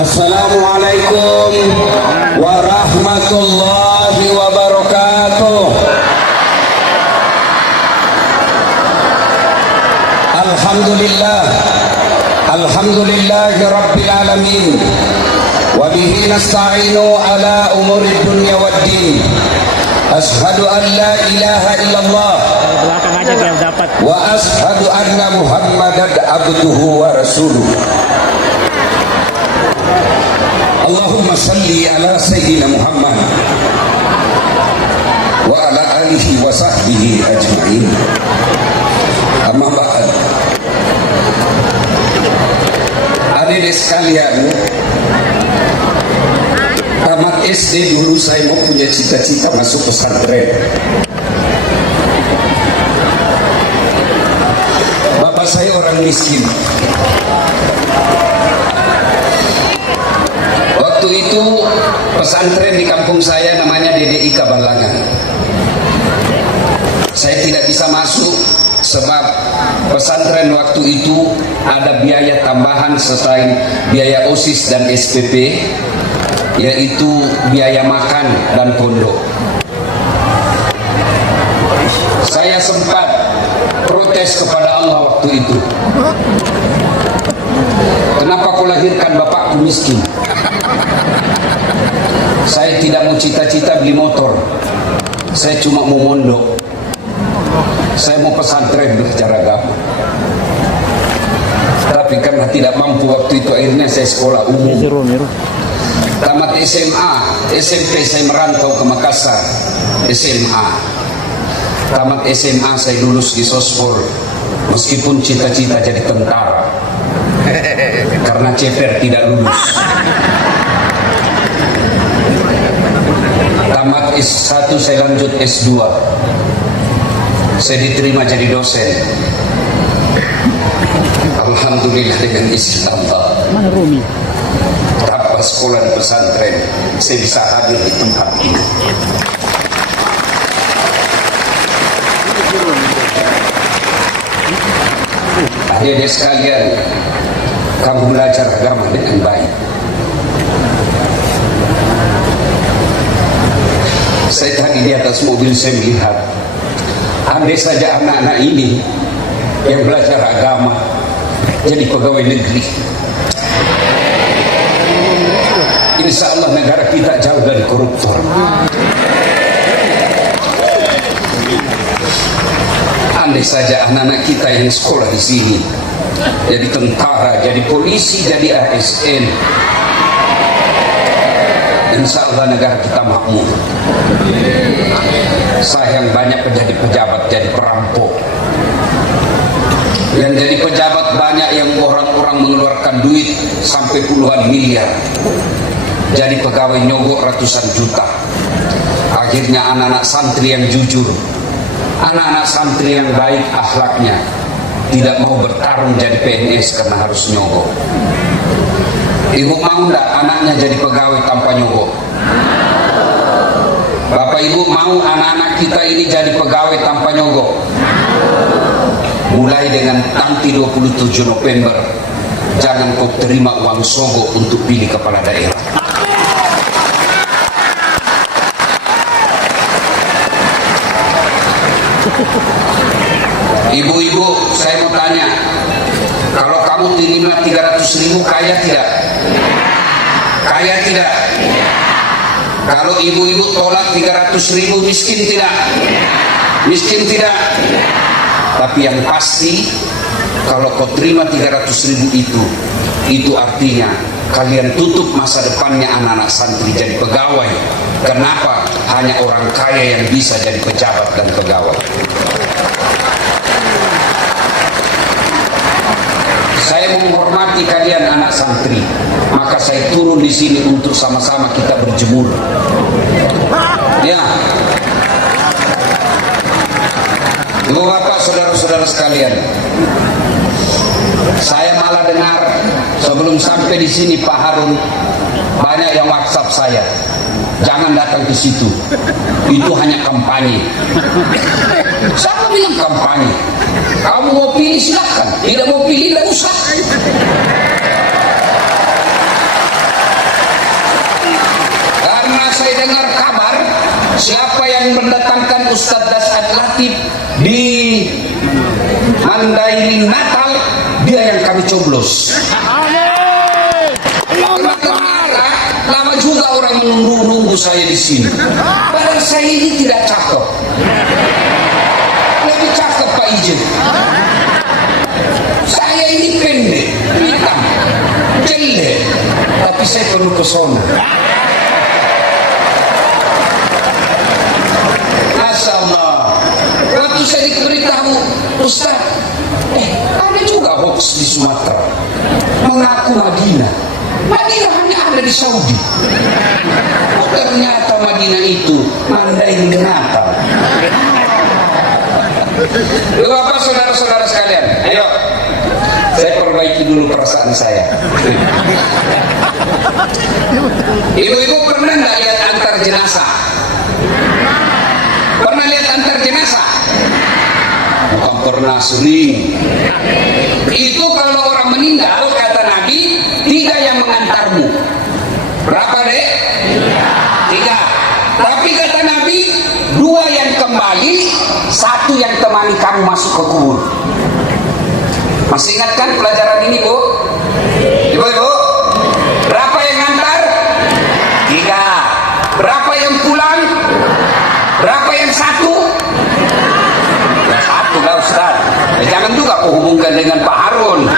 Assalamualaikum warahmatullahi wabarakatuh. Alhamdulillah, alhamdulillahi rabbil alamin. Wa bihi nasta'inu ala umuri dunya waddin. Ashhadu an la ilaha illallah wa ashhadu anna Muhammadan abduhu wa rasuluh. Allahumma salli ala sayyidina Muhammad wa ala alihi wa sahbihi ajma'in. Amma ba'd. Adik-adik sekalian, tamat SD dulu saya mau punya cita-cita masuk pesantren. Bapak saya orang miskin. Waktu itu pesantren di kampung saya namanya DDI Kabalangan. Saya tidak bisa masuk sebab pesantren waktu itu ada biaya tambahan selain biaya OSIS dan SPP, yaitu biaya makan dan pondok. Saya sempat protes kepada Allah waktu itu. Kenapa kau lahirkan bapakku miskin? Saya tidak mau cita-cita beli motor. Saya cuma mau mondok. Saya mau pesantren belajar agama. Tapi karena tidak mampu waktu itu, akhirnya saya sekolah umum. Tamat SMA, SMP saya merantau ke Makassar. SMA. Tamat SMA saya lulus di Sospol. Meskipun cita-cita jadi tentara. Karena ceper tidak lulus. Tamat S1 saya lanjut S2. Saya diterima jadi dosen. Alhamdulillah dengan izin Allah. Tanpa sekolah di pesantren, saya bisa hadir di tempat ini. Adik-adik sekalian, kamu belajar agama dengan baik. Saya tadi di atas mobil saya melihat, andai saja anak-anak ini yang belajar agama jadi pegawai negeri, insya Allah negara kita jauh dari koruptor. Andai saja anak-anak kita yang sekolah di sini jadi tentara, jadi polisi, jadi ASN, insya Allah negara kita makmur. Sayang banyak menjadi pejabat jadi perampok. Yang jadi pejabat banyak yang orang-orang mengeluarkan duit sampai puluhan miliar. Jadi pegawai nyogok ratusan juta. Akhirnya anak-anak santri yang jujur, anak-anak santri yang baik akhlaknya, tidak mau bertarung jadi PNS karena harus nyogok. Ibu mau enggak anaknya jadi pegawai tanpa nyogok? Bapak Ibu mau anak-anak kita ini jadi pegawai tanpa nyogok? Mulai dengan nanti 27 November, jangan kau terima uang sogok untuk pilih kepala daerah. Ibu-ibu, saya mau tanya, kalau kamu terima 300.000 kaya tidak? Kaya tidak? Kalau ibu-ibu tolak 300.000 miskin tidak? Miskin tidak? Tapi yang pasti, kalau kau terima 300.000 itu artinya kalian tutup masa depannya anak-anak santri jadi pegawai. Kenapa? Hanya orang kaya yang bisa jadi pejabat dan pegawai. Saya menghormati kalian anak santri, maka saya turun di sini untuk sama-sama kita berjemur. Ya, Ibu bapak, saudara-saudara sekalian, saya malah dengar sebelum sampai di sini Pak Harun banyak yang WhatsApp saya, jangan datang ke situ, itu hanya kampanye. Saya bilang kampanye. Kamu mau pilih silahkan, tidak mau pilih tidak usah. saya dengar kabar siapa yang mendatangkan Ustadz Dasad Latif di Mandailing Natal, dia yang kami coblos. Lama juga orang menunggu saya di sini. Padahal saya ini tidak cakep. Lebih cakep Pak Ijen. Saya ini pendek, hitam, jelek, tapi saya penuh pesona. Masya Allah. Waktu saya diberitahu, Ustaz, ada juga hoax di Sumatera mengaku Madinah. Madinah hanya ada di Saudi. Oh, ternyata Madinah itu Mandailing Natal. Bapak saudara-saudara sekalian, ayo saya perbaiki dulu perasaan saya. Ibu-ibu pernah nggak lihat antar jenazah? Pernah lihat antar jenazah? Bukan pernah, sering. Itu kalau orang meninggal, kata Nabi, 3 yang mengantarmu. Berapa dek? 3. Tapi kata Nabi, 2 yang kembali, 1 yang temani kamu masuk ke kubur. Masih ingat kan pelajaran ini, Bu? Ibu-ibu, berapa yang ngantar? 3. Berapa yang pulang? Berapa yang 1? Ya 1 lah Ustaz. Jangan juga kau hubungkan dengan Pak Harun.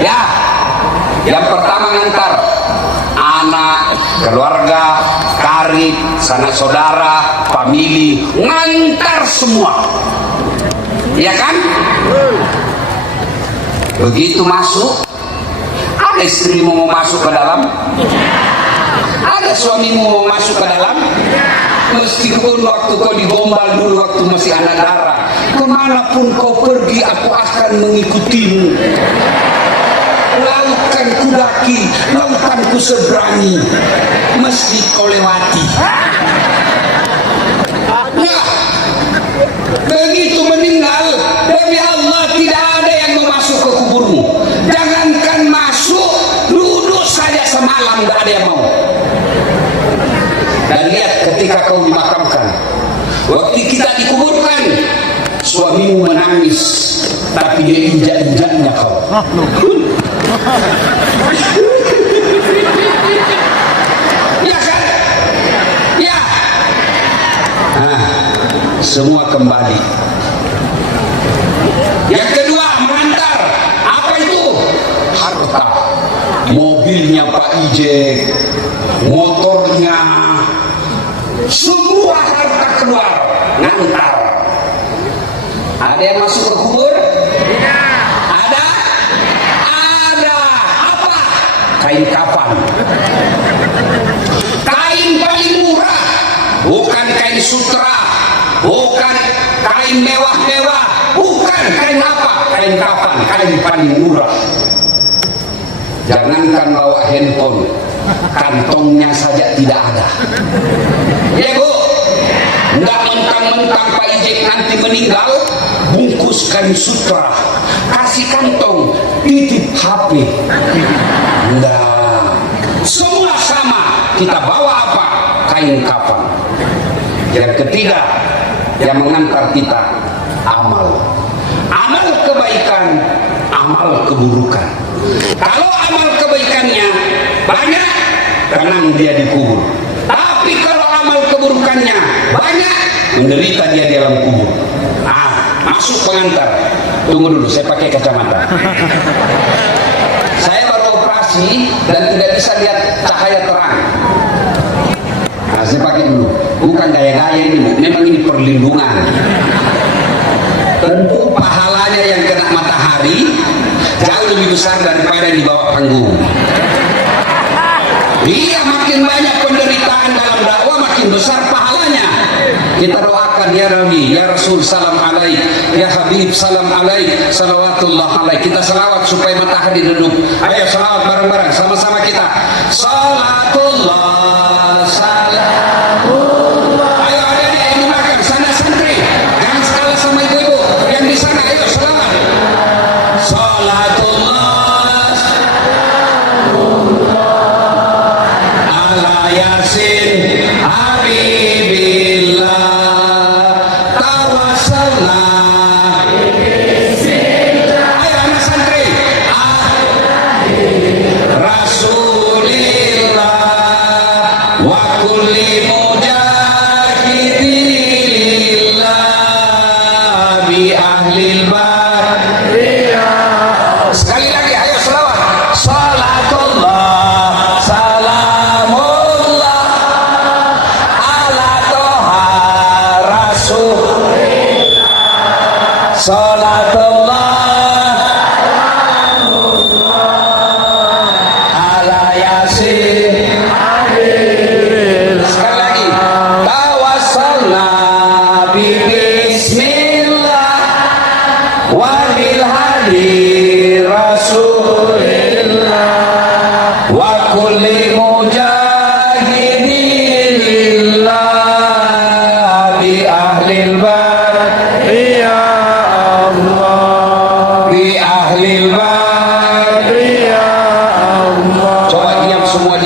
Ya, yang pertama ngantar anak, keluarga, karib, sanak saudara, famili, ngantar semua. Ya kan? Begitu masuk, ada istrimu mau masuk ke dalam? Ada suamimu mau masuk ke dalam? Meskipun waktu kau digombal dulu waktu masih anak darah, kemanapun kau pergi aku akan mengikutimu. Lautan ku daki, lautan ku seberangi, meski kau lewati. Nah, begitu meninggal, demi Allah tidak ada yang mau masuk ke kuburmu. Jangankan masuk, duduk saja semalam tidak ada yang mau. Dan lihat ketika kau dimakamkan, waktu kita dikuburkan, suamimu menangis, tapi dia injak-injaknya kau. Ya kan? Ya. Nah, semua kembali. Yang kedua, mengantar. Apa itu? Harta. Mobilnya Pak Ijek, motornya, semua harta keluar, ngantar. Ada yang masuk ke kubur? Ada? Ada. Apa? Kain kafan. Kain paling murah, bukan kain sutra, bukan kain mewah-mewah, bukan kain apa? Kain kafan, kain paling murah. Jangankan bawa handphone, kantongnya saja tidak ada. Ya Bu, nggak mentang-mentang Pak Ijek nanti meninggal, bungkus kain sutra, kasih kantong, titip HP. Enggak, semua sama. Kita bawa apa? Kain kafan. Yang ketiga, yang mengantar kita, amal. Amal kebaikan, amal keburukan. Kalau amal kebaikannya banyak, tenang dia dikubur. Tapi kalau amal keburukannya banyak, menderita dia di dalam kubur. Masuk pengantar. Tunggu dulu, saya pakai kacamata. Saya baru operasi dan tidak bisa lihat cahaya terang. Nah, saya pakai dulu. Bukan gaya-gaya ini, memang ini perlindungan. Tentu pahalanya yang kena matahari jauh lebih besar daripada yang dibawa panggung. Iya, makin banyak penderitaan dalam dakwah, makin besar pahalanya. Kita doakan ya Nabi, ya Rasul salam alaik, ya Habib salam alaik, salawatullah alaik. Kita selawat supaya matahari duduk. Ayo selawat bareng-bareng, sama-sama kita. Salatullah salamullah. Ayo adik-adik yang dimakan, sana santri, jangan salah sama ibu-ibu yang di sana. Ayo selawat. Salatullah salamullah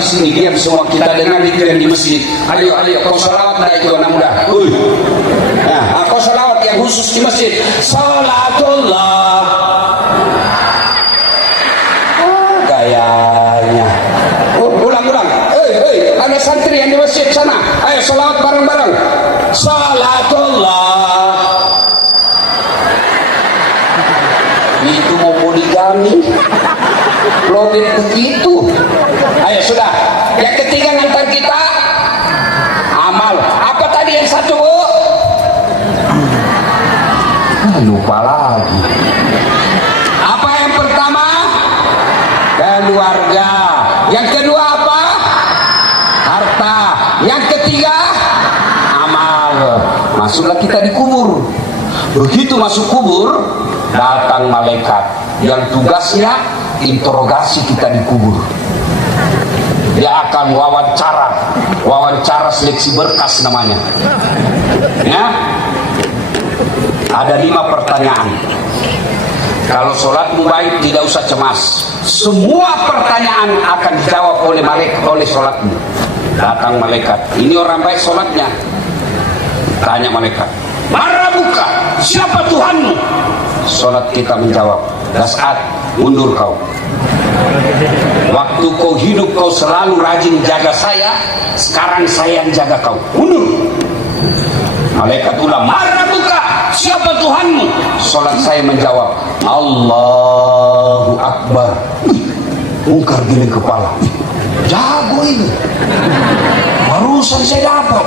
di sini, diam semua, kita dengar itu yang di masjid. Ayo, kau salawat dah itu anak muda. Nah, kau salawat yang khusus di masjid. Salatullah. Gayanya. Ulang. Ada santri yang di masjid sana. Ayo salawat bareng-bareng. Salatullah. Itu mau poligami. Logik begitu. Ayo sudah. Yang ketiga ngantar kita amal. Apa tadi yang satu, Bu? Lupa lagi. Apa yang pertama? Keluarga. Yang kedua apa? Harta. Yang ketiga amal. Masuklah kita di kubur. Begitu masuk kubur, datang malaikat yang tugasnya interogasi kita di kubur. Dia akan wawancara seleksi berkas namanya. Ya, ada 5 pertanyaan. Kalau sholatmu baik, tidak usah cemas. Semua pertanyaan akan dijawab oleh malaikat, oleh sholatmu. Datang malaikat. Ini orang baik sholatnya. Tanya malaikat, "Marabuka, siapa Tuhanmu?" Sholat kita menjawab, "Das'at, mundur kau. Waktu kau hidup kau selalu rajin jaga saya, sekarang saya yang jaga kau. Mundur." Malaikat ulang, "Marabuka, siapa Tuhanmu?" Sholat saya menjawab, "Allahu Akbar." Ungkar giling kepala. Jago ini. Barusan saya dapat.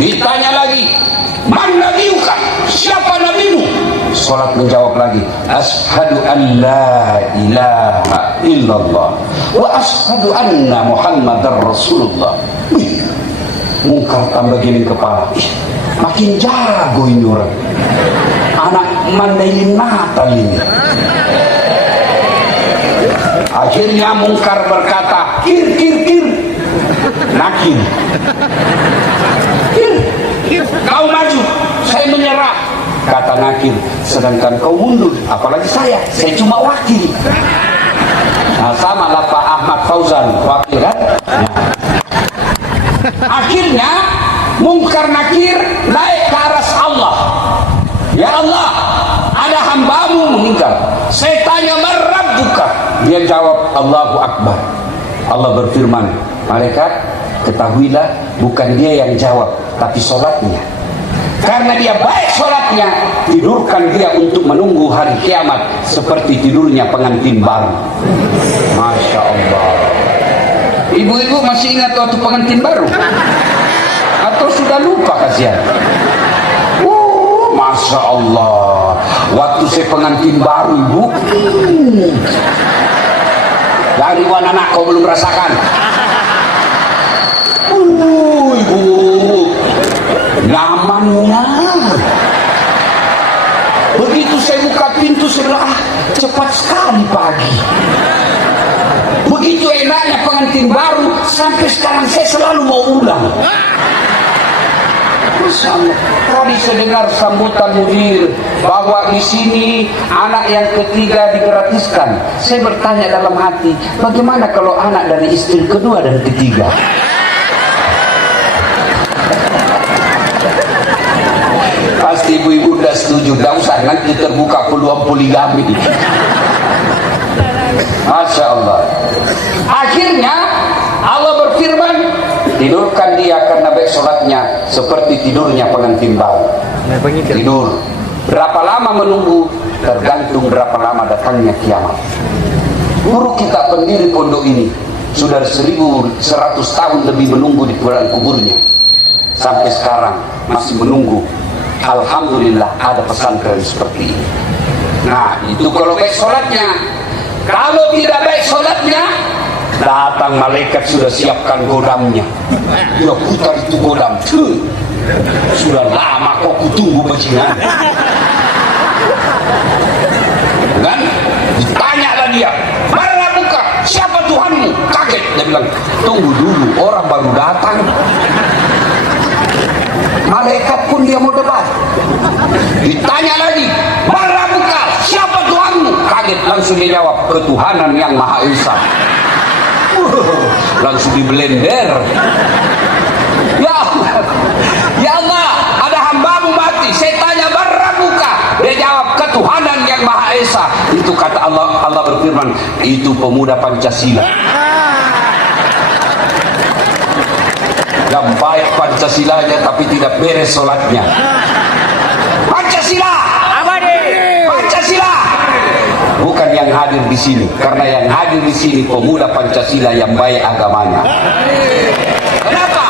Ditanya lagi, "Man nabiyuka? Siapa nabimu?" Salat menjawab lagi, "Asyhadu an la ilaha illallah wa asyhadu anna Muhammadar Rasulullah." Mungkar tambah giling kepala. Makin jago ini orang. Anak Mandailin Natal ini. Akhirnya Mungkar berkata, "Kir. Nakir. Kir, kau maju, saya menyerah." Kata Nakir, "Sedangkan kau mundur, apalagi saya cuma wakil." Nah, sama lah Pak Ahmad Fauzan, wakil kan? Nah. Akhirnya Mungkar Nakir naik ke aras Allah. "Ya Allah, ada hambamu meninggal. Saya tanya, man rabbuka?" Dia jawab, "Allahu Akbar." Allah berfirman, "Malaikat, ketahuilah bukan dia yang jawab, tapi sholatnya. Karena dia baik sholatnya, tidurkan dia untuk menunggu hari kiamat seperti tidurnya pengantin baru." Masya Allah. Ibu-ibu masih ingat waktu pengantin baru? Atau sudah lupa kasihan? Masya Allah. Waktu saya pengantin baru, Ibu. Dari mana nak kau belum rasakan? Ibu, nyamannya. Begitu saya buka pintu, saya bilang, cepat sekali pagi. Begitu enaknya pengantin baru, sampai sekarang saya selalu mau ulang. Tadi saya dengar sambutan mudir bahwa di sini anak yang ketiga digratiskan. Saya bertanya dalam hati, bagaimana kalau anak dari istri kedua dan ketiga? Pasti ibu-ibu udah setuju, tidak usah nanti terbuka peluang poligami. Masya Allah. Akhirnya Allah berfirman, tidurkan dia karena baik sholatnya seperti tidurnya pengantin baru. Tidur. Berapa lama menunggu? Tergantung berapa lama datangnya kiamat. Guru kita pendiri pondok ini sudah 1100 tahun lebih menunggu di kuburnya. Sampai sekarang masih menunggu. Alhamdulillah ada pesantren seperti ini. Nah, itu kalau baik sholatnya. Kalau tidak baik sholatnya, datang malaikat sudah siapkan godamnya. Dia putar itu godam. Sudah lama kok kutunggu bajingan. Kan? Ditanyalah dia, "Mana buka? Siapa Tuhanmu?" Kaget. Dia bilang, "Tunggu dulu, orang baru datang." Malaikat pun dia mau debat. Ditanya lagi, "Mana buka? Siapa Tuhanmu?" Kaget, langsung dia jawab, "Ketuhanan yang Maha Esa." langsung di blender. Ya Allah, ya Allah, ada hambamu mati. Saya tanya, man rabbuka? Dia jawab, ketuhanan yang Maha Esa. Itu kata Allah, Allah berfirman, itu pemuda Pancasila. Yang baik Pancasilanya tapi tidak beres sholatnya. Pancasila, Pancasila. Bukan yang hadir di sini, karena yang hadir di sini pemuda Pancasila yang baik agamanya. Kenapa?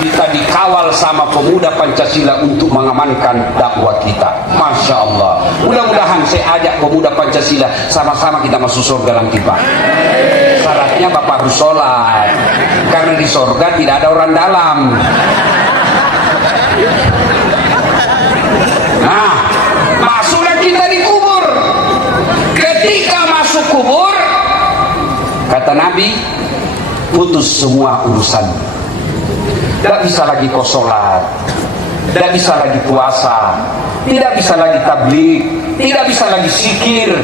Kita dikawal sama pemuda Pancasila untuk mengamankan dakwah kita. Masya Allah. Mudah-mudahan saya ajak pemuda Pancasila sama-sama kita masuk surga nanti, Pak. Syaratnya Bapak harus sholat, karena di surga tidak ada orang dalam. Nah, masuklah kita di kubur. Ketika masuk kubur, kata Nabi, putus semua urusan. Tidak bisa lagi kau sholat, tidak bisa lagi puasa, tidak bisa lagi tabligh, tidak bisa lagi zikir.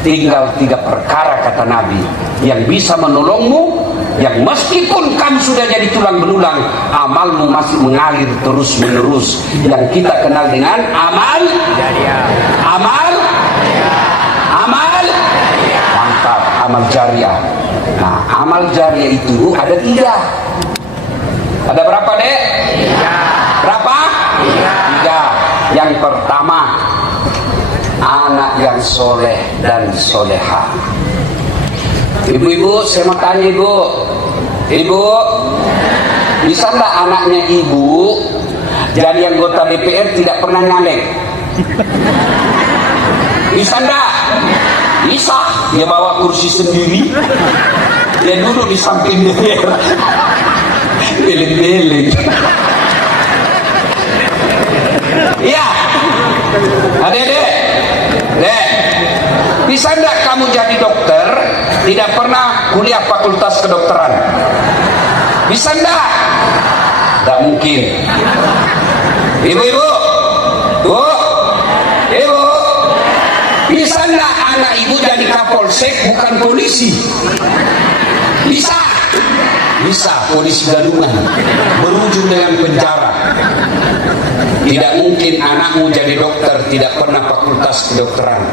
Tinggal 3 perkara kata Nabi yang bisa menolongmu, yang meskipun kamu sudah jadi tulang belulang, amalmu masih mengalir terus menerus, yang kita kenal dengan amal jariah. Mantap, amal jariah. Nah, amal jariah itu ada 3. Ada berapa, Dek? 3. Berapa? 3. Yang pertama, anak yang soleh dan soleha. Ibu-ibu, saya mau tanya ibu, bisa nggak anaknya ibu jadi anggota DPR tidak pernah nyalek? Bisa nggak? Bisa. Dia bawa kursi sendiri, dia duduk di samping DPR, beling-beling. Iya, adek-adek. Dek, bisa enggak kamu jadi dokter tidak pernah kuliah fakultas kedokteran? Bisa enggak? Tidak mungkin. Ibu-ibu, ibu, bisa enggak anak ibu jadi kapolsek bukan polisi? Bisa. Bisa, polisi gadungan berujung dengan penjara. Tidak mungkin anakmu jadi dokter tidak pernah fakultas kedokteran.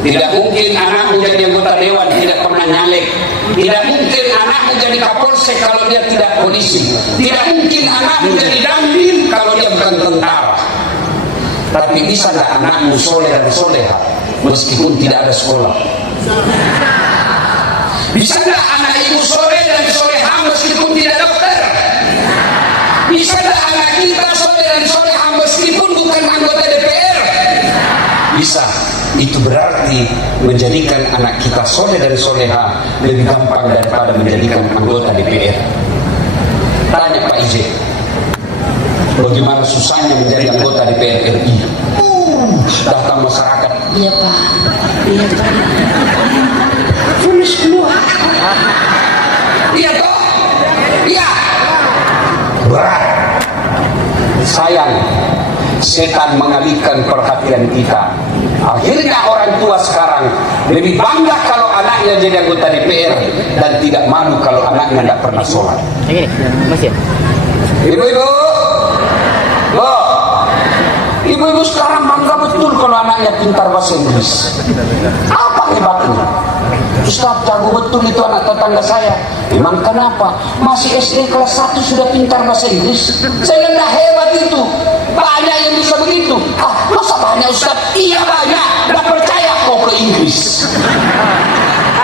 Tidak mungkin anakmu jadi anggota dewan tidak pernah nyalek. Tidak mungkin anakmu jadi kapolsek kalau dia tidak polisi. Tidak mungkin anakmu jadi dandim kalau dia bukan tentara. Tapi bisa nggak anakmu soleh dan soleha meskipun tidak ada sekolah? Bisa nggak anak ibu soleh dan soleha meskipun tidak dokter? Bisa nggak anak kita soleh dan soleha meskipun bukan anggota DPR? Bisa. Itu berarti menjadikan anak kita soleh dan soleha lebih gampang daripada menjadikan anggota DPR. Tanya Pak IJ, bagaimana susahnya menjadi anggota DPR RI? Datang masyarakat, iya Pak, iya Pak, tulis keluar. Iya toh? Iya. Berat. Sayang, setan mengalihkan perhatian kita. Akhirnya orang tua sekarang lebih bangga kalau anaknya jadi anggota DPR dan tidak malu kalau anaknya tidak pernah sholat. Ibu-ibu, ibu-ibu sekarang bangga betul kalau anaknya pintar bahasa Inggris. Apa hebatnya? Ustaz, jago betul itu anak tetangga saya. Memang kenapa? Masih SD kelas 1 sudah pintar bahasa Inggris. Saya tidak hebat itu. Banyak yang bisa begitu. Masa banyak Ustaz? Iya banyak. Tidak percaya kok ke Inggris.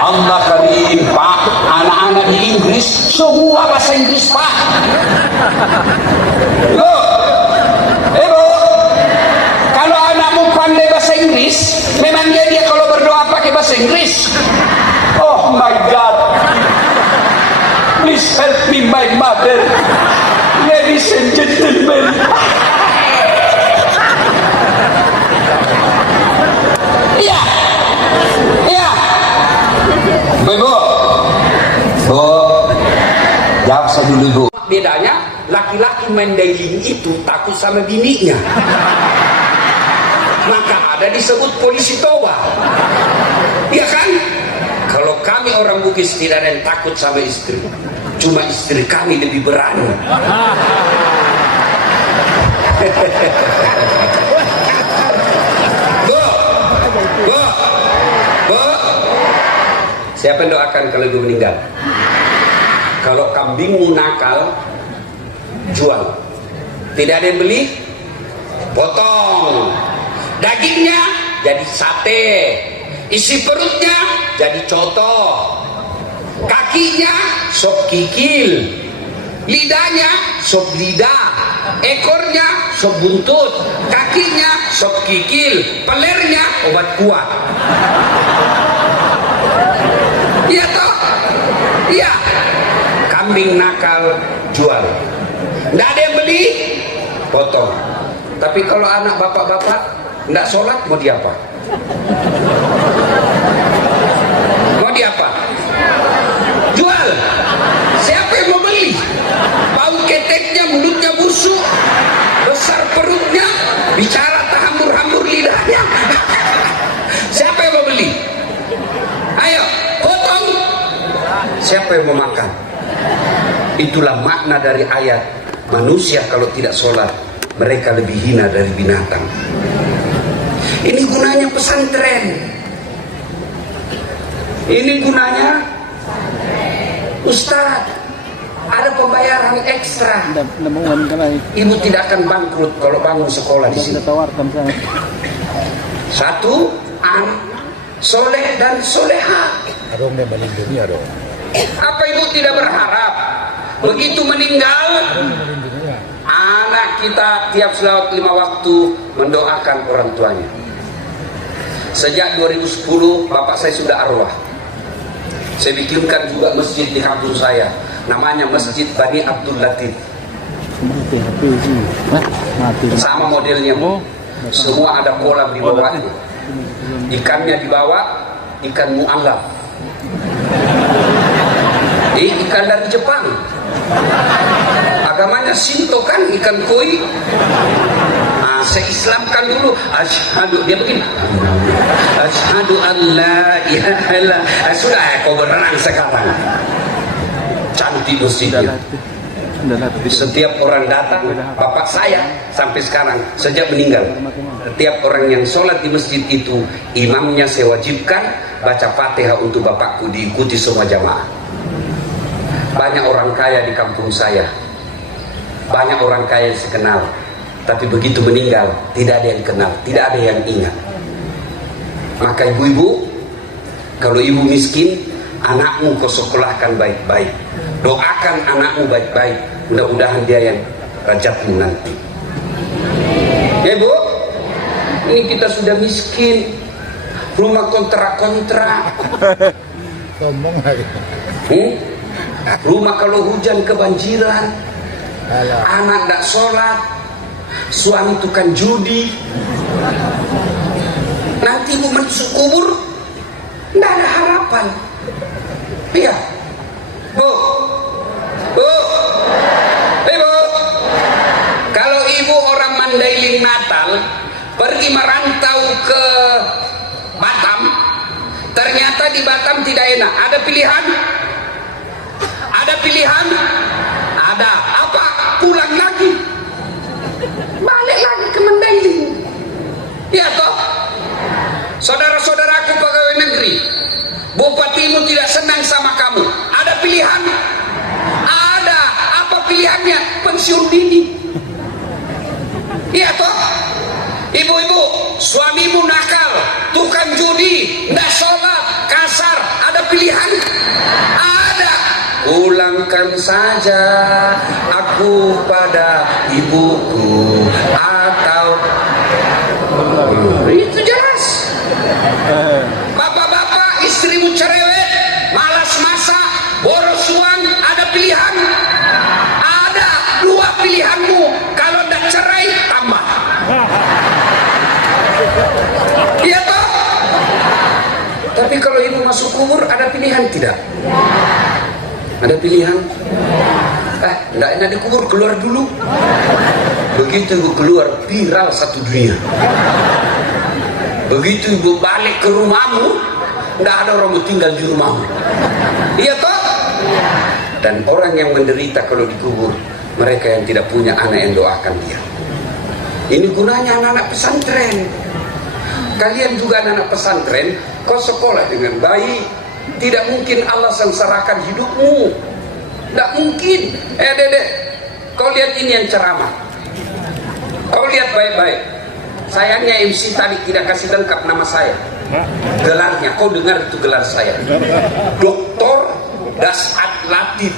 Allah karim Pak, anak-anak di Inggris semua bahasa Inggris Pak. Loh, ibu, kalau anakmu pandai bahasa Inggris, memang dia kalau berdoa pakai bahasa Inggris. Oh my God, please help me my mother, ladies and gentlemen. Iya, iya. Ibu, jawab saya dulu Ibu. Bedanya laki-laki Mandailing itu takut sama bininya, maka ada disebut polisi toba. Iya kan? Kalau kami orang Bukit Perkis tidak ada yang takut sama istri, cuma istri kami lebih berani. Bu, siapa yang doakan kalau ibu meninggal? Kalau kambingmu nakal, jual. Tidak ada yang beli, potong. Dagingnya jadi sate, isi perutnya jadi coto, kakinya sop kikil, lidahnya sop lidah, ekornya sop buntut, kakinya sop kikil, pelernya obat kuat. Iya toh? Iya. Kambing nakal jual. Nggak ada yang beli, potong. Tapi kalau anak bapak-bapak nggak sholat, mau diapa? Mau diapa? Jual. Siapa yang mau beli? Bau keteknya, mulutnya busuk, besar perutnya, bicara terhambur-hambur lidahnya. Siapa yang mau beli? Ayo, potong. Siapa yang mau makan? Itulah makna dari ayat, manusia kalau tidak sholat, mereka lebih hina dari binatang. Ini gunanya pesantren. Ini gunanya Ustaz, ada pembayaran ekstra. Ibu tidak akan bangkrut kalau bangun sekolah di sini. Satu, anak soleh dan soleha. Apa ibu tidak berharap begitu meninggal anak kita tiap selawat 5 waktu mendoakan orang tuanya? Sejak 2010 bapak saya sudah arwah. Saya bikinkan juga masjid di kampung saya, namanya Masjid Bani Abdul Latif. Sama modelnya, semua ada kolam di bawahnya. Ikannya di bawah, ikan mu'allaf. Ikan dari Jepang. Agamanya Shinto kan, ikan koi. Saya Islamkan dulu. Asyhadu, dia begini. Asyhadu an la ilaha illallah. Sudah kau berenang sekarang. Cantik masjidnya. Setiap orang datang, bapak saya sampai sekarang sejak meninggal, setiap orang yang sholat di masjid itu, imamnya saya wajibkan baca Fatihah untuk bapakku, diikuti semua jamaah. Banyak orang kaya di kampung saya, banyak orang kaya yang saya kenal, tapi begitu meninggal tidak ada yang kenal, tidak ada yang ingat. Maka ibu-ibu, kalau ibu miskin, anakmu kau sekolahkan baik-baik, doakan anakmu baik-baik, mudah-mudahan dia yang rajatmu nanti. Ya bu, ini kita sudah miskin, rumah kontrak-kontrak. Sombong lagi. Rumah kalau hujan kebanjiran, anak tidak sholat, suami tukang judi. Nanti ibu masuk kubur, tidak ada harapan. Iya, bu, ibu, kalau ibu orang Mandailing Natal pergi merantau ke Batam, ternyata di Batam tidak enak. Ada pilihan? Ada pilihan? Ada. Apa? Pulang lagi, balik lagi ke Mandailing. Ya toh, saudara-saudaraku pegawai negeri, bupatimu tidak senang sama kamu. Ada pilihan? Ada. Apa pilihannya? Pensiun dini. Iya toh? Ibu-ibu, suamimu nakal, tukang judi, tidak sholat, kasar. Ada pilihan? Ada. Pulangkan saja aku pada ibuku, atau itu jelas. Bapak-bapak, istrimu cerewet, malas masak, boros uang, ada pilihan? Ada. Dua pilihanmu. Kalau tidak cerai, tambah. Iya toh? Tapi kalau ibu masuk kubur, ada pilihan tidak? Ada pilihan? Tidak enak di kubur, keluar dulu. Begitu ibu keluar, viral satu dunia. Begitu ibu balik ke rumahmu, Tidak ada orang mau tinggal di rumahmu. Iya toh? Dan orang yang menderita kalau dikubur, mereka yang tidak punya anak yang doakan dia. Ini gunanya anak-anak pesantren. Kalian juga anak-anak pesantren, kau sekolah dengan baik, tidak mungkin Allah sengsarakan hidupmu. Tidak mungkin. Dedek, kau lihat ini yang ceramah. Kau lihat baik-baik. Sayangnya MC tadi tidak kasih lengkap nama saya. Gelarnya, kau dengar itu gelar saya. Doktor Dasat Latif,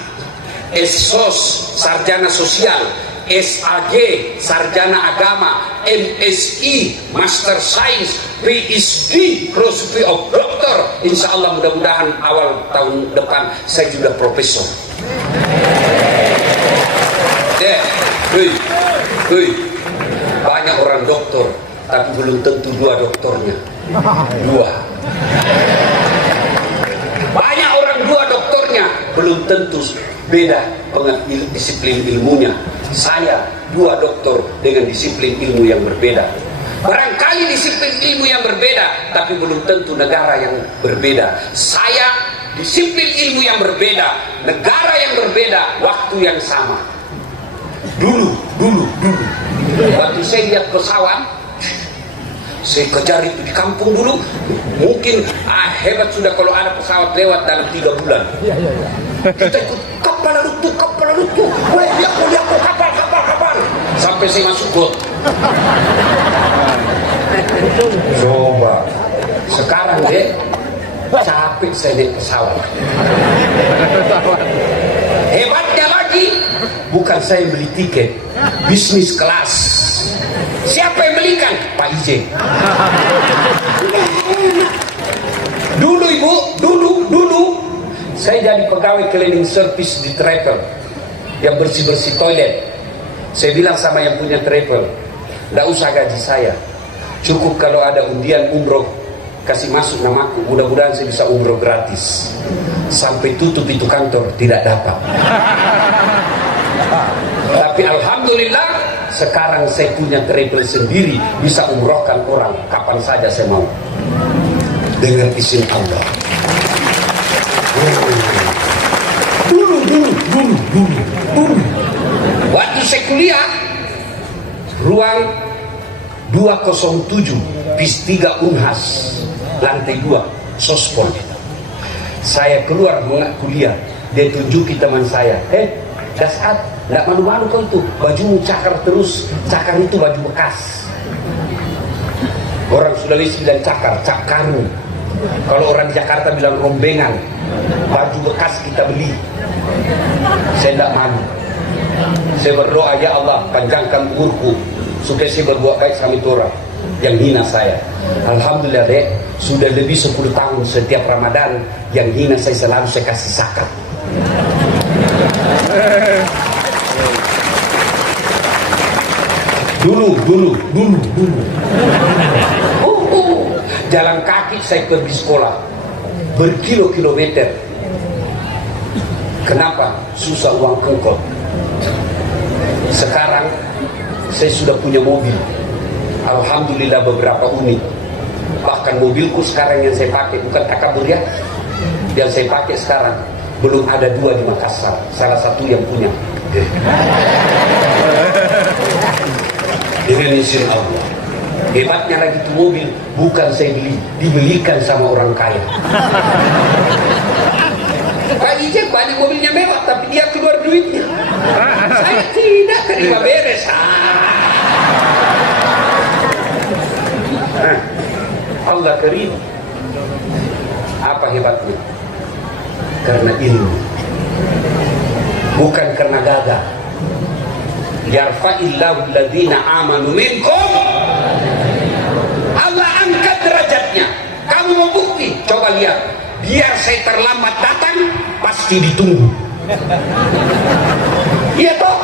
SOS, Sarjana Sosial, SAG, Sarjana Agama, MSI, Master Science, PhD, Philosophy of Doctor. Insya Allah mudah-mudahan awal tahun depan saya sudah profesor. Banyak orang doktor, tapi belum tentu dua doktornya. Dua. Banyak orang dua doktornya, belum tentu beda disiplin ilmunya. Saya dua doktor dengan disiplin ilmu yang berbeda. Barangkali disiplin ilmu yang berbeda, tapi belum tentu negara yang berbeda. Saya disiplin ilmu yang berbeda, negara yang berbeda, waktu yang sama. Dulu. Waktu saya lihat pesawat, saya kejar itu di kampung dulu. Mungkin hebat sudah kalau ada pesawat lewat dalam 3 bulan. Kita ikut kapal lutu. Boleh lihat kapal. Sampai saya masuk got. Coba. Sekarang deh, capek saya naik pesawat. Hebatnya lagi, bukan saya beli tiket, bisnis kelas. Siapa yang belikan? Pak IJ. Dulu ibu, dulu saya jadi pegawai cleaning service di travel yang bersih-bersih toilet. Saya bilang sama yang punya travel, tidak usah gaji saya, cukup kalau ada undian umroh, kasih masuk namaku, mudah-mudahan saya bisa umroh gratis. Sampai tutup itu kantor tidak dapat. Tapi alhamdulillah sekarang saya punya travel sendiri, bisa umrohkan orang kapan saja saya mau dengan izin Allah. Dulu. Waktu saya kuliah, ruang 207 PIS 3 Unhas, lantai 2 Sospol. Saya keluar kuliah, dia tunjuki teman saya, Dasat, tidak malu-malu kau itu, bajumu cakar terus, cakar itu baju bekas. Orang Sulawesi bilang cakar, cakaru. Kalau orang di Jakarta bilang rombengan, baju bekas kita beli. Saya tidak malu. Saya berdoa, ya Allah panjangkan umurku supaya saya berbuat baik sama itu orang yang hina saya. Alhamdulillah dek, sudah lebih 10 tahun setiap Ramadan yang hina saya selalu saya kasih zakat. Dulu. Jalan kaki saya pergi sekolah berkilo-kilometer. Kenapa? Susah uang kengkot. Sekarang saya sudah punya mobil, alhamdulillah beberapa unit. Bahkan mobilku sekarang yang saya pakai bukan takabur ya, yang saya pakai sekarang belum ada 2 di Makassar, salah satu yang punya. Dengan izin Allah. Hebatnya lagi itu mobil bukan saya beli, dibelikan sama orang kaya. Pak Ijek balik mobilnya mewah, tapi dia keluar duitnya. Saya tidak terima beres. Allah karim. Apa hebatnya? Karena ilmu, bukan karena gagah. Yarfa'illahu alladhina amanu minkum. Allah angkat derajatnya. Kamu mau bukti? Coba lihat. Biar saya terlambat datang, pasti ditunggu. Iya toh?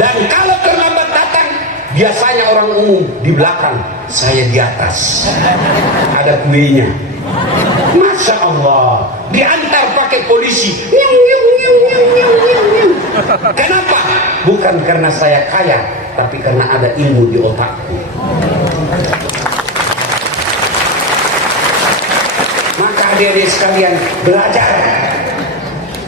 Dan kalau terlambat datang, biasanya orang umum di belakang, saya di atas. Ada kuenya. Masya Allah, diantar pakai polisi. Kenapa? Bukan karena saya kaya, tapi karena ada ilmu di otakku. adik-adik sekalian, belajar.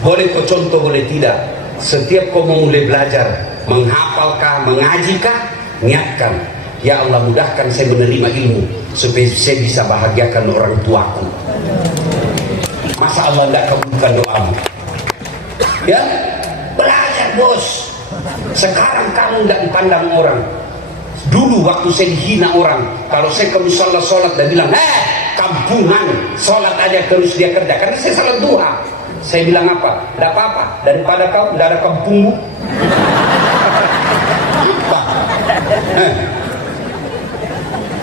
Boleh kau contoh, boleh tidak. Setiap kau memulai belajar, menghafalkah, mengajikah, niatkan, ya Allah mudahkan saya menerima ilmu supaya saya bisa bahagiakan orang tuaku. Masa Allah tidak kabulkan doamu? Ya, belajar bos. Sekarang kamu tidak dipandang orang. Dulu waktu saya dihina orang, kalau saya ke musola sholat dan bilang, kampungan, sholat aja terus dia kerja, karena saya salat duha. Saya bilang apa? Tidak apa-apa, daripada kau darah kampungmu. Apa?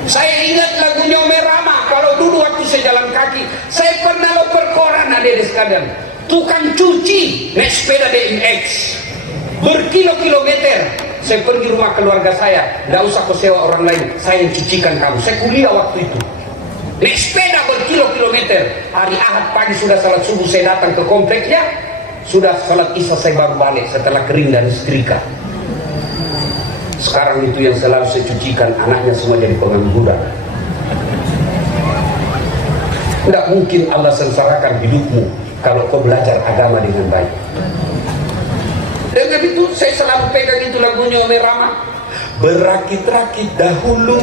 Saya ingat lagunya Omer Rama. Kalau dulu waktu saya jalan kaki, saya pernah loper koran adik sekalian. Tukang cuci naik sepeda DMX berkilo-kilometer. Saya pergi rumah keluarga saya, tidak usah kau sewa orang lain, saya yang cucikan kamu. Saya kuliah waktu itu, naik sepeda berkilo-kilometer. Hari Ahad pagi sudah salat subuh, saya datang ke kompleknya, sudah salat isya saya baru balik setelah kering dan setrika. Sekarang itu yang selalu saya cucikan, anaknya semua jadi pengangguran. Tidak mungkin Allah sengsarakan hidupmu kalau kau belajar agama dengan baik. Dengan itu saya selalu pegang itu lagunya Omer Rama. Berakit-rakit dahulu,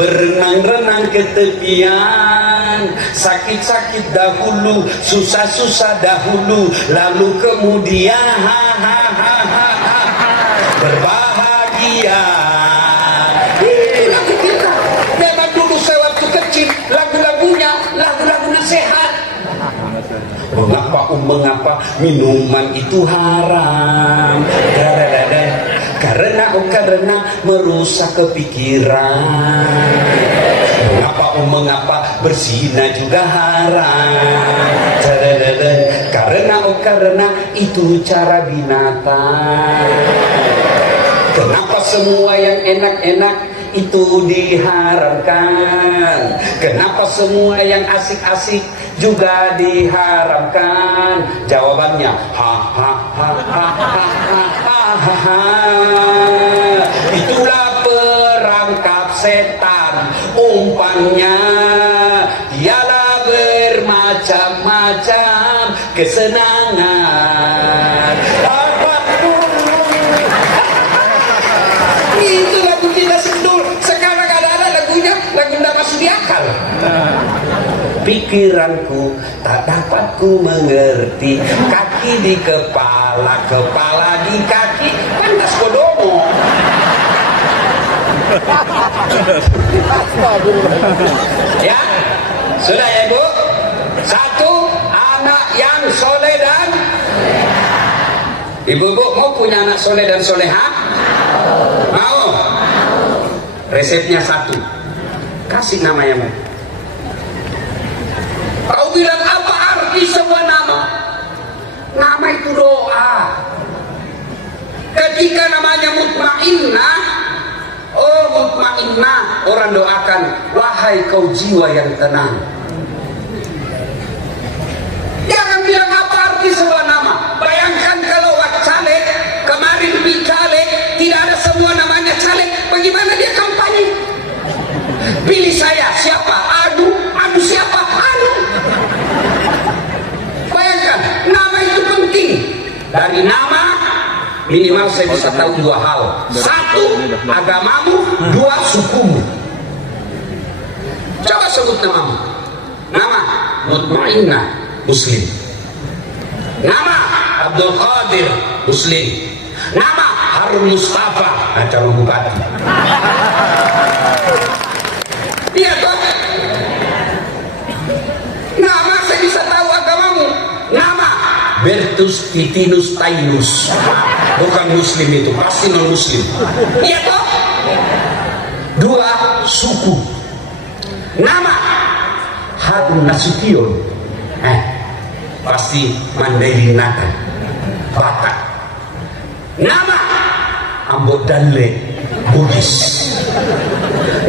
berenang-renang ke tepian, sakit-sakit dahulu, susah-susah dahulu, lalu kemudian berbahagia. Lagu kita memang dulu saya waktu kecil, lagu-lagunya lagu-lagu nasihat. Mengapa minuman itu haram? Karena merusak kepikiran. Mengapa berzina juga haram? Karena itu cara binatang. Kenapa semua yang enak-enak itu diharamkan? Kenapa semua yang asik-asik juga diharamkan? Jawabannya itulah perangkap setan. Umpannya ialah bermacam-macam kesenangan. Itu lagu kita sendul. Sekarang ada lagunya, lagu tidak masuk di akal. Pikiranku tak dapat ku mengerti, kaki di kepala, kepala di kaki, pantas kodomo. Ya, sudah ya Bu. Satu, anak yang soleh dan ibu-ibu mau punya anak soleh dan soleha? Mau? Resepnya satu, kasih nama yang baik. Kau bilang apa arti sebuah nama? Nama itu doa. Ketika namanya mutmainnah, oh mutmainnah, orang doakan, wahai kau jiwa yang tenang. Jangan bilang apa arti sebuah nama. Bayangkan kalau caleg kemarin di caleg tidak ada semua namanya caleg, bagaimana dia kampanye? Pilih saya, siapa? Adu siapa? Adu. Bayangkan, nama itu penting. Dari nama minimal saya bisa tahu dua hal. Satu, agamamu. Dua, sukumu. Coba sebut namamu. Nama Mutmainnah, Muslim. Nama Abdul Qadir, Muslim. Nama Harun Mustafa, calon bupati. Iya toh? Nama saya bisa tahu agamamu. Nama Bertus Titinus Tainus, bukan Muslim itu, pasti non Muslim. Iya toh? Dua, suku. Nama Harun Nasution, pasti Mandailing Batak. Nama Ambot Danle, Bugis.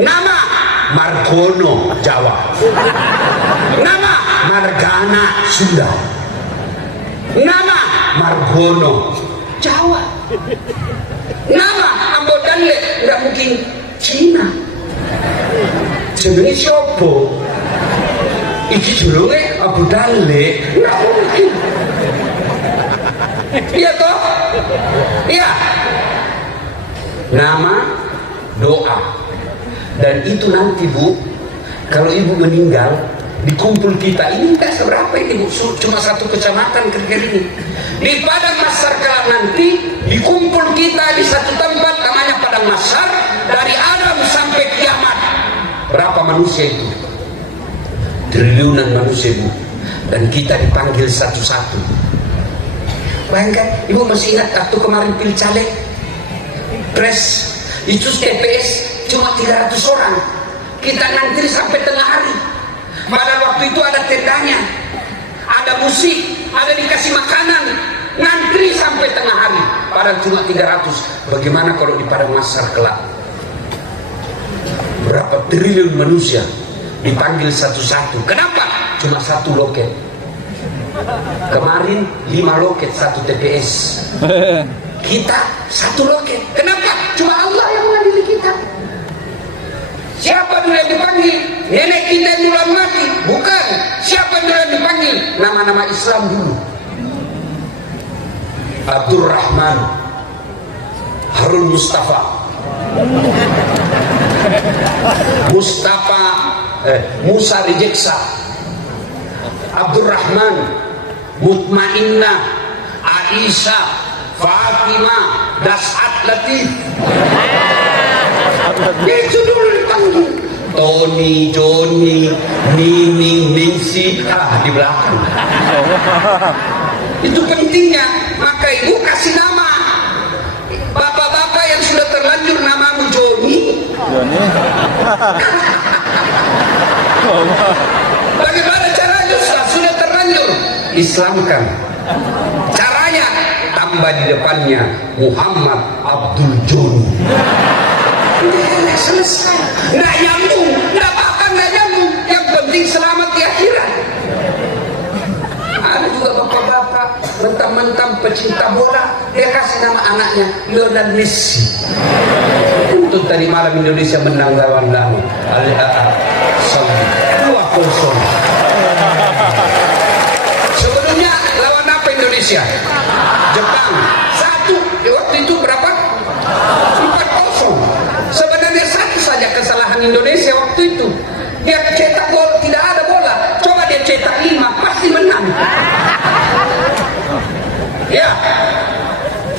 Nama Margono, Jawa. Nama Margana, Sunda. Nama Margono, Jawa. Nama Ambot Danle, nggak mungkin Cina. Jenenge siapa? iki judulnya Abu Dalek, nggak mungkin. Iya toh? Iya. Nama, doa. Dan itu nanti Bu, kalau ibu meninggal, di kumpul kita ini enggak seberapa ini Bu, cuma satu kecamatan kira-kira ini. Di Padang Mahsyar kelak nanti, di kumpul kita di satu tempat namanya Padang Mahsyar, dari Adam sampai kiamat. Berapa manusia itu? Triliunan manusia Bu. Dan kita dipanggil satu-satu. Bayangkan, ibu masih ingat waktu kemarin pilih caleg, pres, itu TPS cuma 300 orang. Kita ngantri sampai tengah hari. Pada waktu itu ada tendanya, ada musik, ada dikasih makanan, ngantri sampai tengah hari. Padahal cuma 300. Bagaimana kalau di Padang Mahsyar kelak? Berapa triliun manusia dipanggil satu-satu. Kenapa? Cuma satu loket. Kemarin 5 loket satu TPS. Kita satu loket. Kenapa? Cuma Allah yang mengadili kita. Siapa dulu yang dipanggil? Nenek kita yang duluan mati? Bukan. Siapa dulu yang dipanggil? Nama-nama Islam dulu. Abdurrahman, Harun Mustafa, Musa Rejeksa, Abdurrahman, Mutmainnah, Aisyah, Fatimah, Das'at Latif. Itu dulu dipanggil. Tony, Joni, Nining, Ningsi, di belakang. Itu pentingnya. Maka ibu kasih nama. Bapak-bapak yang sudah terlanjur namamu Joni. Bagaimana caranya? Sudah terlanjur, Islamkan. Caranya tambah di depannya Muhammad Abdul Joni. Selesai. Nggak nyambung, nggak apa-apa, nggak nyambung. Yang penting selamat di akhirat. Ada juga bapak-bapak mentang-mentang pecinta bola, dia kasih nama anaknya Lionel Messi. Untuk tadi malam Indonesia menang lawan Saudi 2-0. Sebelumnya lawan apa Indonesia? Jepang 1. Waktu itu berapa? 4-0. Sebenarnya satu saja kesalahan Indonesia waktu itu. Dia cetak gol, tidak ada bola. Coba dia cetak 5, pasti menang. Ya.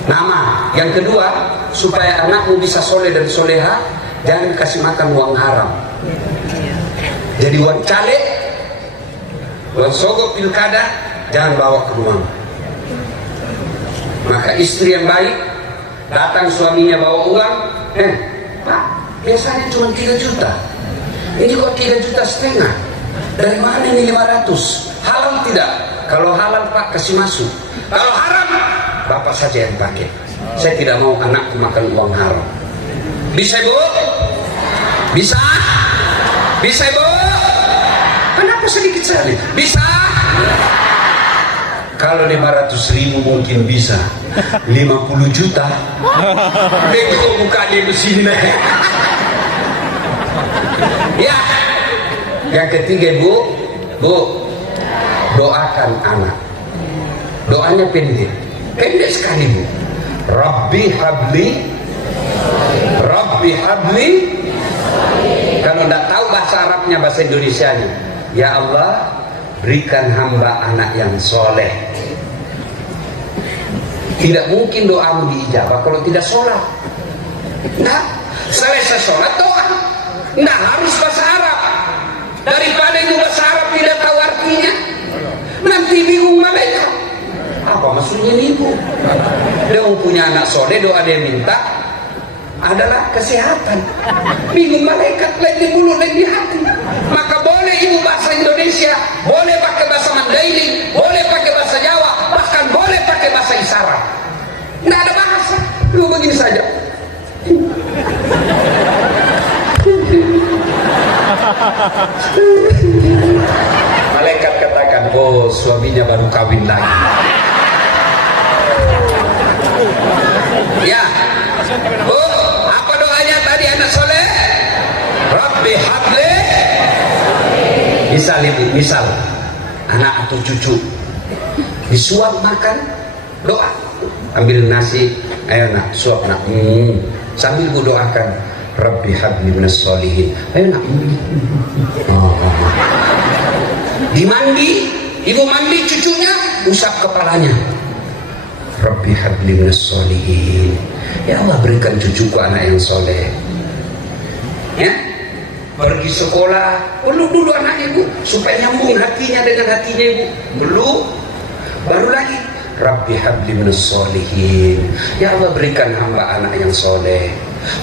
Nama. Yang kedua, supaya anakmu bisa soleh dan soleha, jangan kasih makan uang haram. Jadi uang caleg, uang sogok pilkada, jangan bawa ke rumah. Maka istri yang baik, datang suaminya bawa uang, Pak, biasanya cuma 3 juta. Ini kok 3,5 juta. Dari mana ini 500? Halal tidak? Kalau halal Pak kasih masuk. Kalau haram, Bapak saja yang pakai. Saya tidak mau anakku makan uang haram. Bisa Ibu? Bisa? Bisa Ibu? Kenapa sedikit sekali? Bisa? Kalau 500.000 mungkin bisa. 50 juta. Bego buka di mesin. Ya. Yang ketiga Bu, doakan anak. Doanya pendek sekali Bu. Rabbi habli. Kalau tidak tahu bahasa Arabnya, bahasa Indonesianya, ya Allah, berikan hamba anak yang soleh. Tidak mungkin doamu diijabah kalau tidak sholat. Nah, selesai sholat doa. Nah, harus bahasa Arab. Daripada itu bahasa Arab tidak tahu artinya, nanti bingung malaikat. Apa maksudnya nih Bu? Dia mau punya anak soleh, doa dia minta adalah kesehatan. Bingung malaikat, lain di mulut, lain di hati. Maka boleh ibu bahasa Indonesia, boleh pakai bahasa Mandailing, boleh pakai bahasa Jawa, bahkan boleh pakai bahasa isyarat. Nggak ada bahasa, lu begini saja. Malaikat katakan, oh suaminya baru kawin lagi. Ya, apa doanya tadi anak soleh? Rabbi habli Misal ibu, misal anak atau cucu disuap makan, doa, ambil nasi, ayo nak suap nak, sambil ibu doakan, Rabbi habli minas sholihin, ayo nak. Dimandi, ibu mandi cucunya, usap kepalanya, Rabbi habli minas sholihin, ya Allah berikan cucuku anak yang soleh. Ya, pergi sekolah, peluk dulu anak ibu supaya nyambung hatinya dengan hatinya ibu. Peluk, baru lagi Rabbi habli minas sholihin, ya Allah berikan hamba anak yang soleh.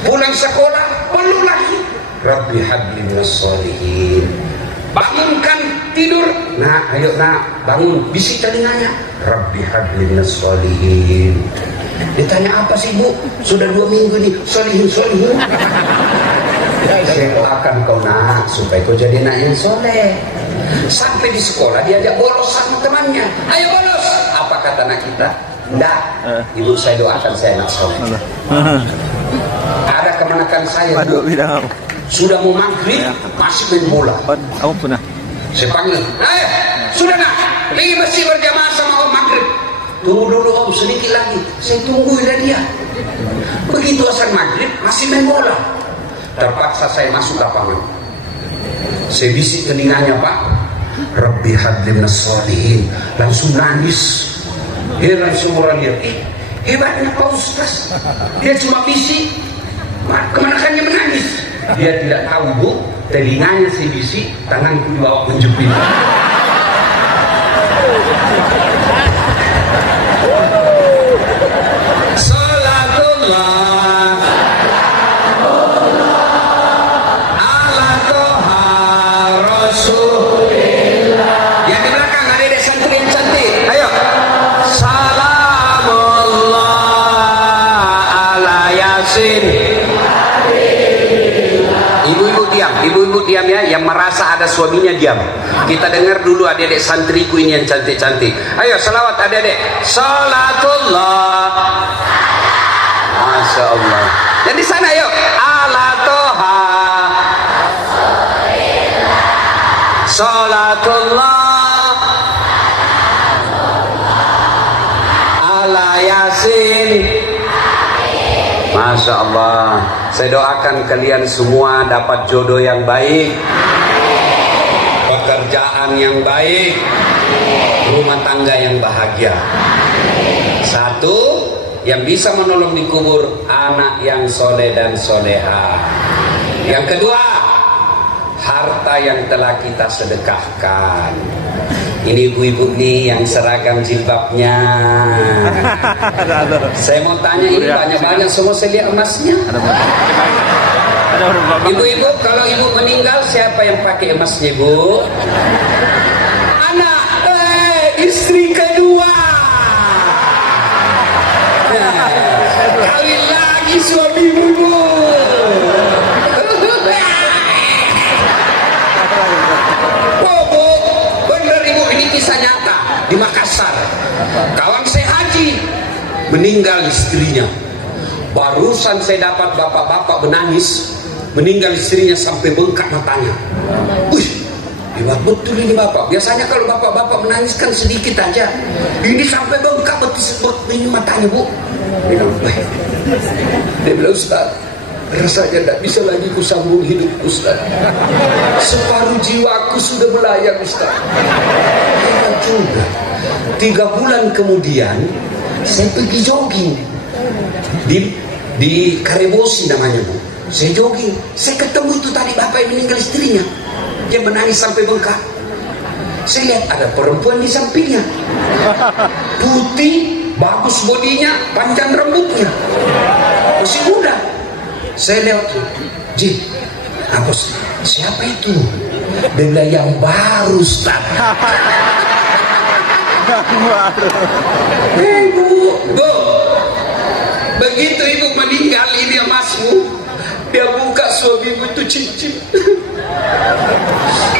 Pulang sekolah, peluk lagi Rabbi habli minas sholihin. Bangunkan tidur, nak ayo nak bangun, bisik telinganya, Rabbi habli minas sholihin. Ditanya apa sih bu, sudah 2 minggu nih sholihin. Saya doakan kau nak supaya kau jadi anak yang soleh. Sampai di sekolah diajak bolos sama temannya, ayo bolos. Apa kata anak kita? Enggak, ibu saya doakan saya anak soleh. Ada kemenakan saya bu, sudah mau maghrib masih main bola. Saya panggil, ayo sudah nak pergi masjid berjamaah sama om maghrib. Tunggu dulu om, sedikit lagi saya tungguin dia. Begitu asal maghrib masih main bola. Terpaksa saya masuk lapangan. Saya bisik telinganya, Pak, Rabbi habli minas sholihin. Langsung nangis. Dia langsung orang lihat, hebatnya Pak Ustaz, dia cuma bisik, kemenakannya menangis. Dia tidak tahu bu, telinganya saya bisik, tanganku dibawa menjepit. Ibu-ibu diam ya, yang merasa ada suaminya diam. Kita dengar dulu adik-adik santriku ini yang cantik-cantik. Ayo salawat adik-adik. Salatullah. Masya Allah. Dan di sana yuk. Ala toha. Salatullah. Ala yasin. Masya Allah. Saya doakan kalian semua dapat jodoh yang baik, pekerjaan yang baik, rumah tangga yang bahagia. Satu, yang bisa menolong di kubur, anak yang soleh dan soleha. Yang kedua, harta yang telah kita sedekahkan. Ini ibu-ibu nih yang seragam jilbabnya. Saya mau tanya, ini banyak-banyak semua saya lihat emasnya. Ibu-ibu, kalau ibu meninggal siapa yang pakai emasnya, Bu? Anak, istri kedua. Kawin lagi suami ibu. Kisah nyata di Makassar, kawan saya haji meninggal istrinya. Barusan saya dapat bapak-bapak menangis, meninggal istrinya sampai bengkak matanya. Wih, hebat betul ini bapak. Biasanya kalau bapak-bapak menangis kan sedikit aja, ini sampai bengkak betul ini matanya bu. Dia bilang, Ustaz, rasanya tidak bisa lagi kusambung hidup Ustaz. Separuh jiwaku sudah melayang Ustaz. Hebat juga. 3 bulan kemudian saya pergi jogging di Karebosi namanya bu. Saya jogging, saya ketemu itu tadi bapak yang meninggal istrinya. Dia menangis sampai bengkak. Saya lihat ada perempuan di sampingnya, putih, bagus bodinya, panjang rambutnya, masih muda. Saya lihat, Ji, apa siapa itu? Dia bilang yang baru, Ustaz. Ibu, begitu ibu meninggal ini emasmu, dia buka suamimu itu cincin.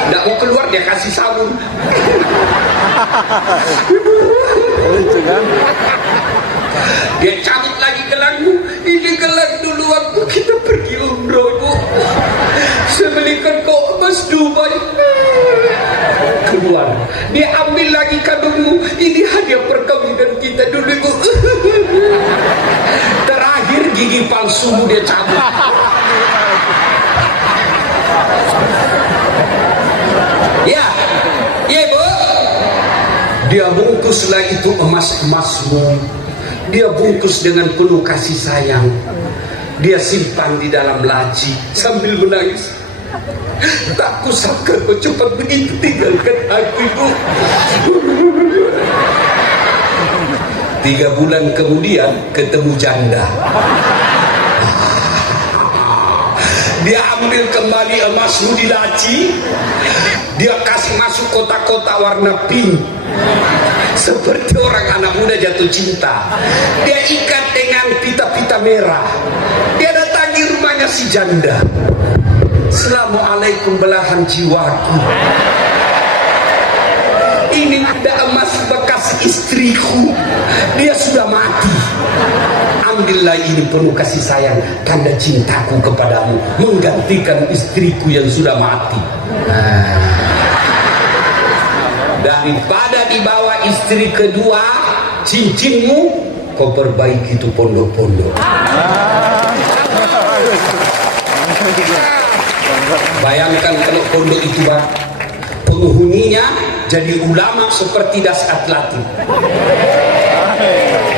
Tidak mau keluar, dia kasih sabun. Dia cabut lagi gelangmu. Ini gelang dulu waktu kita pergi umroh, Bu. Saya belikan kau emas Dubai. keluar. Dia ambil lagi kadungmu, ini hadiah perkawinan kita dulu ibu. Terakhir gigi palsumu dia cabut. Ya, ya ibu. Dia bungkuslah itu emas-emasmu. Dia bungkus dengan penuh kasih sayang. Dia simpan di dalam laci sambil menangis. Tak kusangka kau cepat begitu tinggalkan aku ibu. 3 bulan kemudian ketemu janda. Dia ambil kembali emasmu di laci. Dia kasih masuk kotak-kotak warna pink. Seperti orang anak muda jatuh cinta. Dia ikat dengan pita-pita merah. Dia datangi rumahnya si janda. Assalamualaikum belahan jiwaku. Ini ada emas bekas istriku. Dia sudah mati. Ambillah ini penuh kasih sayang, tanda cintaku kepadamu, menggantikan istriku yang sudah mati. Daripada dibawa istri kedua, cincinmu kau perbaiki itu pondok-pondok. Bayangkan kalau pondok itu Pak, penghuninya jadi ulama seperti Dasat Latif.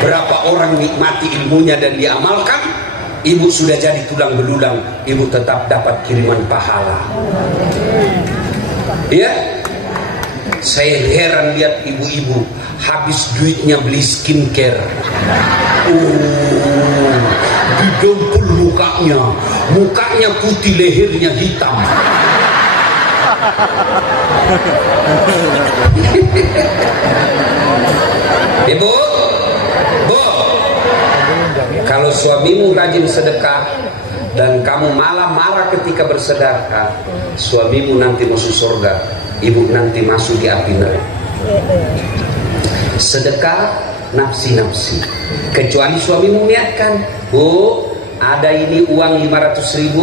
Berapa orang nikmati ilmunya dan diamalkan, ibu sudah jadi tulang belulang, ibu tetap dapat kiriman pahala. Ya, saya heran lihat ibu-ibu habis duitnya beli skincare. Didempul mukanya putih, lehernya hitam. Ibu, Bu, kalau suamimu rajin sedekah dan kamu malah marah ketika bersedekah, suamimu nanti masuk surga, ibu nanti masuk di api neraka. Sedekah nafsi-nafsi, kecuali suamimu niatkan, Bu, ada ini uang 500.000,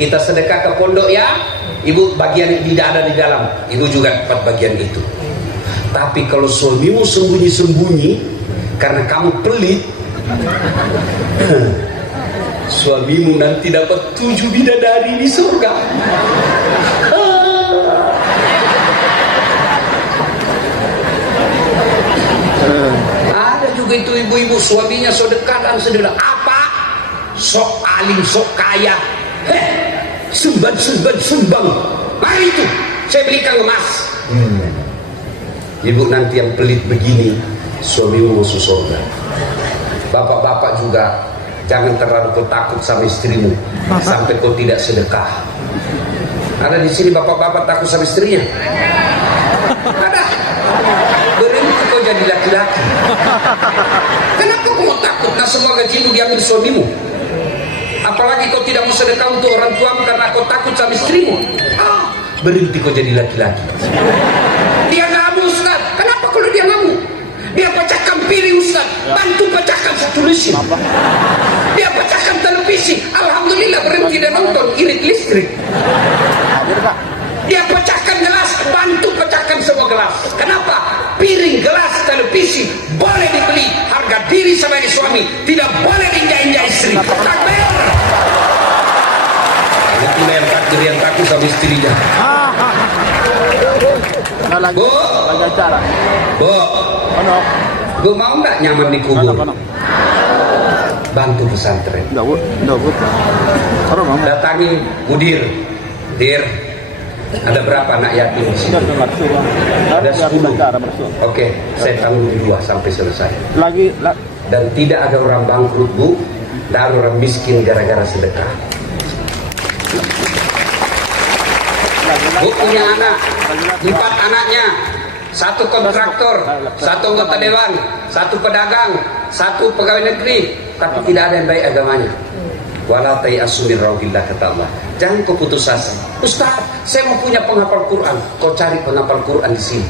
kita sedekah ke pondok ya, ibu bagian tidak ada di dalam, ibu juga dapat bagian itu. Tapi kalau suamimu sembunyi-sembunyi karena kamu pelit, suamimu nanti dapat 7 bidadari di surga. Ada juga itu ibu-ibu suaminya sedekah dan sedekah apa? Sok alim, sok kaya, sumbang. Mari itu saya belikan emas. Ibu nanti yang pelit begini, suamimu masuk surga. Bapak-bapak juga jangan terlalu kau takut sama istrimu sampai kau tidak sedekah. Ada di sini bapak-bapak takut sama istrinya? Ada. Berhenti kau jadi laki-laki. Kenapa kau mau takut? Nah, semua gajimu diambil suamimu. Apalagi kau tidak mau sedekah untuk orang tuamu karena kau takut sama istrimu. Berhenti kau jadi laki-laki. Dia ngamuk Ustaz. Kenapa kalau dia ngamuk? Dia pecahkan piring Ustaz, bantu pecahkan satu lusin. Dia pecahkan televisi, alhamdulillah berhenti dia nonton, irit listrik. Dia pecahkan gelas, bantu pecahkan semua gelas. Kenapa? Piring, gelas, televisi boleh dibeli, harga diri sebagai suami, tidak boleh injak-injak istri. Takbir. Itulah yang takdir yang takut sama istrinya. Bu, Bu, Bu mau nggak nyaman di kubur? Bantu pesantren. Datangi mudir, dir. Ada berapa anak yatim di sini? Ada 10. Oke, saya tanggung dulu sampai selesai. Dan tidak ada orang bangkrut Bu, dan orang miskin gara-gara sedekah. Bu punya anak, 4 anaknya, 1 kontraktor, 1 anggota dewan, 1 pedagang, 1 pegawai negeri, tapi tidak ada yang baik agamanya. Wala tayasu min rauhillah, kata Allah. Jangan kau putus asa. Ustaz, saya mau punya penghafal Quran. Kau cari penghafal Quran di sini.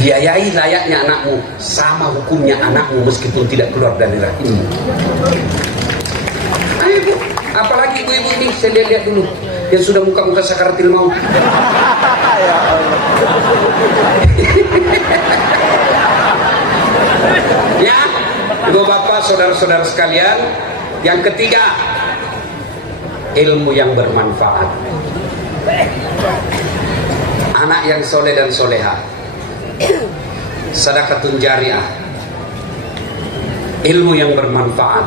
Biayai layaknya anakmu, sama hukumnya anakmu meskipun tidak keluar dari rahimmu. Ayo Bu, apalagi ibu-ibu ini saya lihat dulu yang sudah muka-muka sakaratil maut. Ya, ibu bapak, saudara-saudara sekalian, yang ketiga, ilmu yang bermanfaat. Anak yang soleh dan soleha, sedekatun jariah, ilmu yang bermanfaat.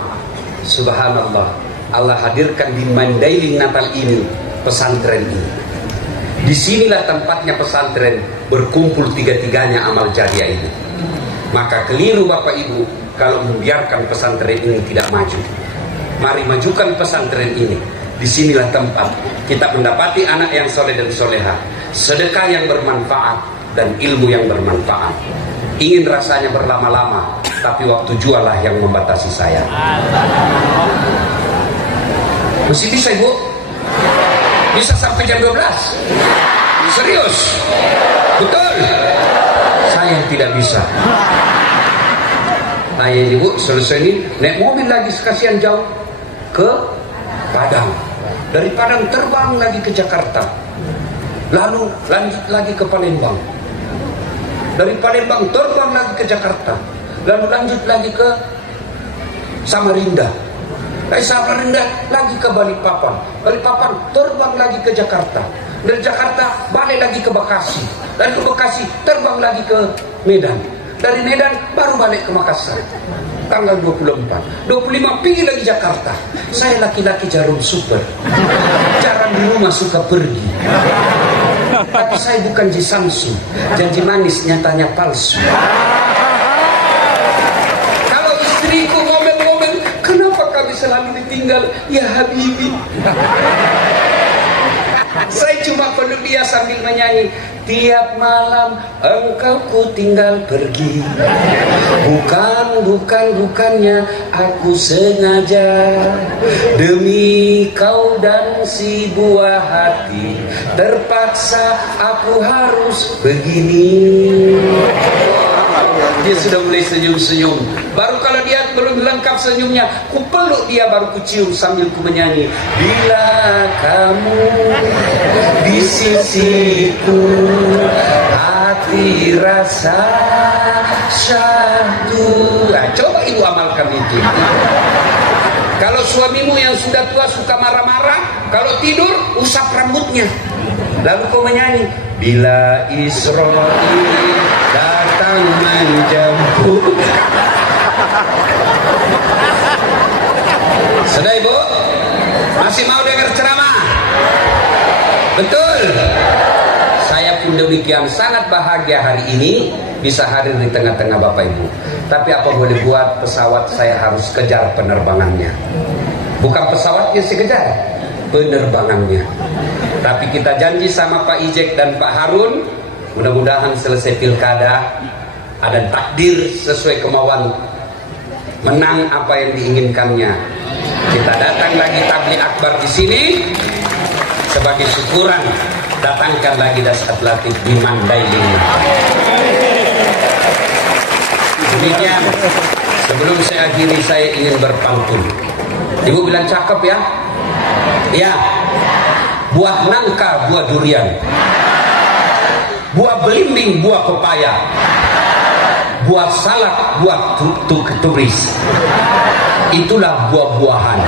Subhanallah, Allah hadirkan di Mandailing Natal ini pesantren ini. Disinilah tempatnya pesantren berkumpul tiga-tiganya amal jariah ini. Maka keliru Bapak Ibu kalau membiarkan pesantren ini tidak maju. Mari majukan pesantren ini. Disinilah tempat kita mendapati anak yang soleh dan soleha, sedekah yang bermanfaat, dan ilmu yang bermanfaat. Ingin rasanya berlama-lama, tapi waktu jualah yang membatasi saya. Masih bisa Ibu? Bisa sampai jam 12? Serius? Betul? Saya tidak bisa. Nah Ibu, selesai ini naik mobil lagi sekasian jauh ke Padang. Dari Padang terbang lagi ke Jakarta, lalu lanjut lagi ke Palembang. Dari Palembang terbang lagi ke Jakarta, lalu lanjut lagi ke Samarinda. Dari Samarinda lagi ke Balikpapan. Balikpapan terbang lagi ke Jakarta. Dari Jakarta balik lagi ke Bekasi. Dan ke Bekasi terbang lagi ke Medan. Dari Medan baru balik ke Makassar. Tanggal 24, 25 pergi lagi Jakarta. Saya laki-laki jarum super, jarang di rumah, suka pergi. Tapi saya bukan Jisamsu, janji manis nyatanya palsu. Kalau istriku ngomel-ngomel, kenapa kami selalu ditinggal ya Habibi? Saya cuma perlu dia sambil menyanyi, tiap malam engkau ku tinggal pergi. Bukannya aku sengaja, demi kau dan si buah hati, terpaksa aku harus begini. Dia sudah mulai senyum-senyum. Baru kalau dia belum lengkap senyumnya, ku peluk dia, baru ku cium sambil ku menyanyi, bila kamu di sisiku, hati rasa syahdu. Nah, coba Ibu amalkan itu. Kalau suamimu yang sudah tua suka marah-marah, kalau tidur usap rambutnya, lalu kau menyanyi, bila Israel datang menjemput. Sudah Ibu? Masih mau dengar ceramah? Betul? Saya pun demikian sangat bahagia hari ini bisa hadir di tengah-tengah Bapak Ibu. Tapi apa boleh buat, pesawat saya harus kejar penerbangannya. Bukan pesawatnya saya kejar, penerbangannya. Tapi kita janji sama Pak Ijek dan Pak Harun, mudah-mudahan selesai pilkada ada takdir sesuai kemauan, menang apa yang diinginkannya. Kita datang lagi tabligh akbar di sini sebagai syukuran. Datangkan lagi dasar latif di Mandailing. Demikian. Sebelum saya akhiri, saya ingin berpantun. Ibu bilang cakep ya? Ya. Buah nangka, buah durian. Buah belimbing, buah pepaya. Buah salak, buah turis. Itulah buah-buahan.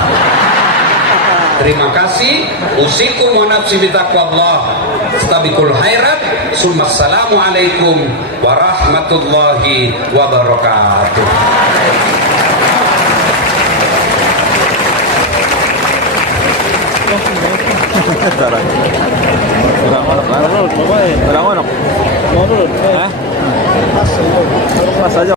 Terima kasih. Usikum wa nafsi bitaqwallah. Astabiqul khairat. Assalamualaikum warahmatullahi wabarakatuh. Pas aja.